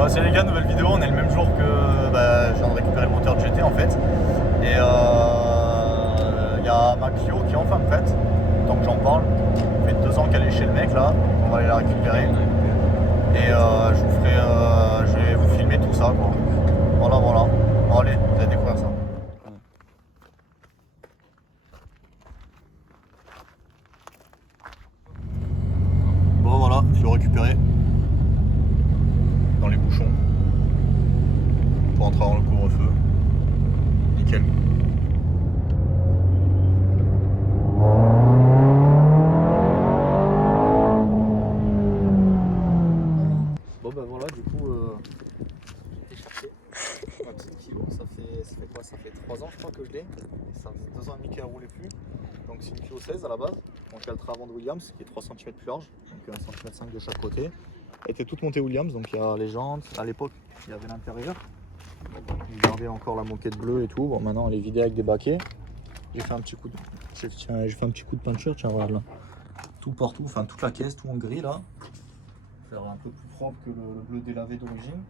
Bon, c'est les gars, nouvelle vidéo, on est le même jour que je viens de récupérer le moteur de GT en fait. Et il y a ma Clio qui est enfin prête, tant que j'en parle. Ça fait 2 ans qu'elle est chez le mec là, on va aller la récupérer. Et je vais vous filmer tout ça quoi. Voilà. Bon, allez, vous allez découvrir ça. Bon voilà, Clio récupérée. Dans les bouchons. Pour entrer dans le couvre-feu. Nickel. Bon bah voilà, du coup j'ai cherché ma petite Clio, ça fait quoi? Ça fait 3 ans je crois que je l'ai. Ça fait 2 ans et demi qu'elle ne roulait plus. Donc c'est une Clio 16 à la base. Donc elle travaux de Williams qui est 3 cm plus large, donc 1,5 cm de chaque côté. Elle était toute montée Williams, donc il y a les jantes, à l'époque il y avait l'intérieur. J'ai gardé encore la moquette bleue et tout. Bon maintenant elle est vidée avec des baquets. J'ai fait un petit coup de peinture, tiens regarde là. Tout partout, enfin toute la caisse, tout en gris là. Faire un peu plus propre que le bleu délavé d'origine.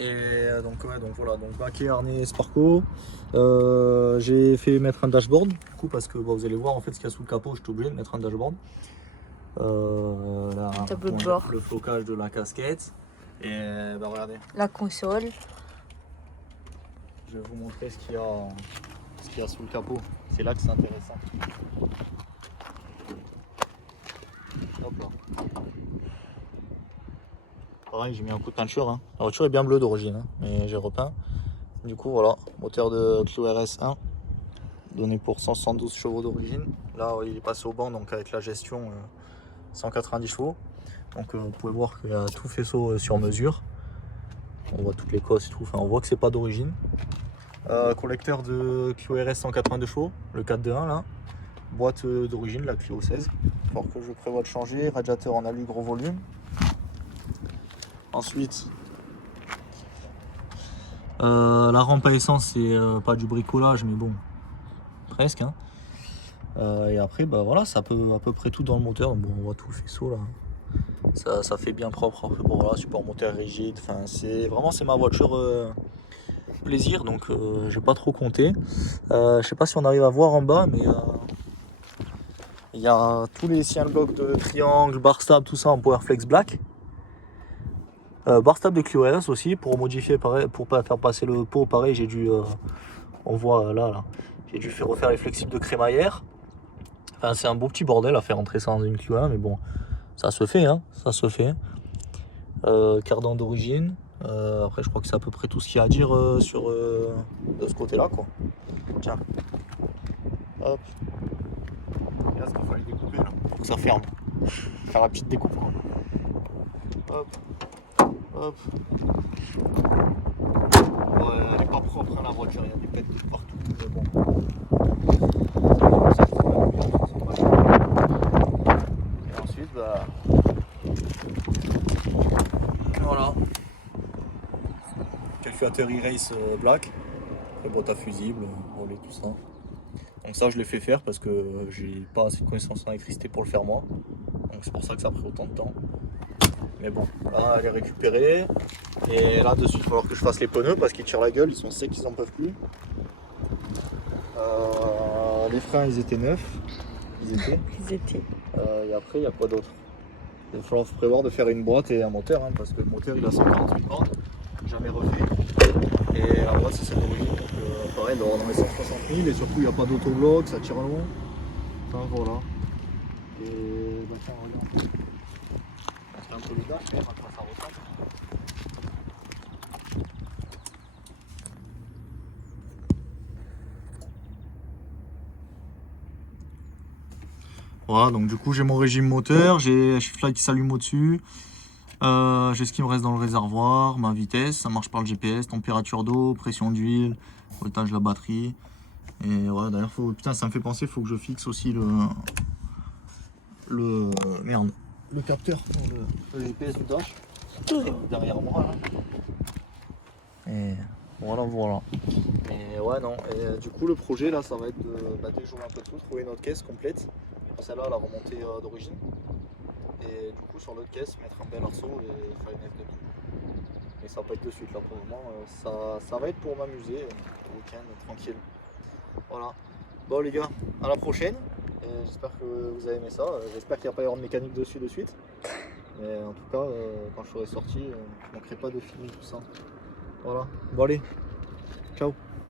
Et donc voilà, donc baquet, harnais, Sparco. J'ai fait mettre un dashboard du coup parce que vous allez voir en fait ce qu'il y a sous le capot, je suis obligé de mettre un dashboard. Tableau de bord. Le flocage de la casquette. Et regardez. La console. Je vais vous montrer ce qu'il y a sous le capot. C'est là que c'est intéressant. Hop là. Pareil, j'ai mis un coup de peinture. Hein. La voiture est bien bleue d'origine, hein, mais j'ai repeint. Du coup, voilà, moteur de Clio RS1, donné pour 172 chevaux d'origine. Là, il est passé au banc, donc avec la gestion 190 chevaux. Donc, vous pouvez voir qu'il y a tout faisceau sur mesure. On voit toutes les cosses et tout. Enfin, on voit que c'est pas d'origine. Collecteur de Clio RS 182 chevaux, le 4.2.1 là. Boîte d'origine, la Clio 16. Alors que je prévois de changer. Radiateur en alu gros volume. Ensuite, la rampe à essence, c'est pas du bricolage, mais bon, presque. Hein. Et après, voilà, c'est à peu près tout dans le moteur. Bon, on voit tout le faisceau là. Ça fait bien propre. Après, bon, voilà, support moteur rigide. Enfin, c'est ma voiture plaisir, donc j'ai pas trop compté. Je sais pas si on arrive à voir en bas, mais il y a tous les siens blocs de triangle, bar stable, tout ça en Powerflex Black. Bar stable de Clio RS aussi pour modifier pareil, pour pas faire passer le pot pareil j'ai dû on voit là j'ai dû refaire les flexibles de crémaillère. Enfin c'est un beau petit bordel à faire entrer ça dans une Clio 1 mais bon ça se fait hein, ça se fait. Cardan d'origine. Après je crois que c'est à peu près tout ce qu'il y a à dire sur de ce côté là quoi. Tiens. Hop. Et là ce qu'il fallait découper là. Faut que ça ferme. Faire la petite découpe quoi. Hop. Hop. Ouais, elle est pas propre hein, la voiture, il y a des pètes de partout, mais bon. Et ensuite, voilà. Calculateur e-race black, les boîtes à fusibles, relais, tout ça. Donc ça je l'ai fait faire parce que j'ai pas assez de connaissances en électricité pour le faire moi. Donc c'est pour ça que ça a pris autant de temps. Mais bon, là elle est récupérée. Et là dessus il va falloir que je fasse les pneus parce qu'ils tirent la gueule, ils sont secs, ils en peuvent plus. Les freins ils étaient neufs. Ils étaient. Et après il y a quoi d'autre? Il va falloir prévoir de faire une boîte et un moteur hein, parce que le moteur il a 148 bornes, jamais refait. Et la boîte c'est celle d'origine, donc pareil il doit avoir dans les 160 000 et surtout il n'y a pas d'autobloc, ça tire loin. Enfin voilà. Et tiens regarde. On fait un peu le dash, mais à quoi ça ressemble. Voilà, donc du coup j'ai mon régime moteur, j'ai Fly qui s'allume au-dessus, j'ai ce qui me reste dans le réservoir, ma vitesse, ça marche par le GPS, température d'eau, pression d'huile, voltage de la batterie. Et voilà, d'ailleurs putain ça me fait penser, il faut que je fixe aussi le capteur pour le GPS du dash derrière moi là. Et voilà. Et ouais non, et du coup le projet là ça va être de déjouer un peu tout, trouver une autre caisse complète. Celle-là, la remontée d'origine. Et du coup, sur l'autre caisse, mettre un bel arceau et faire une F2. mais ça va pas être de suite là pour le moment. Ça va être pour m'amuser, le week-end tranquille. Voilà. Bon les gars, à la prochaine. J'espère que vous avez aimé ça. J'espère qu'il n'y a pas y avoir de mécanique dessus de suite. Mais en tout cas, quand je serai sorti, je ne manquerai pas de filmer tout ça. Voilà. Bon allez, ciao.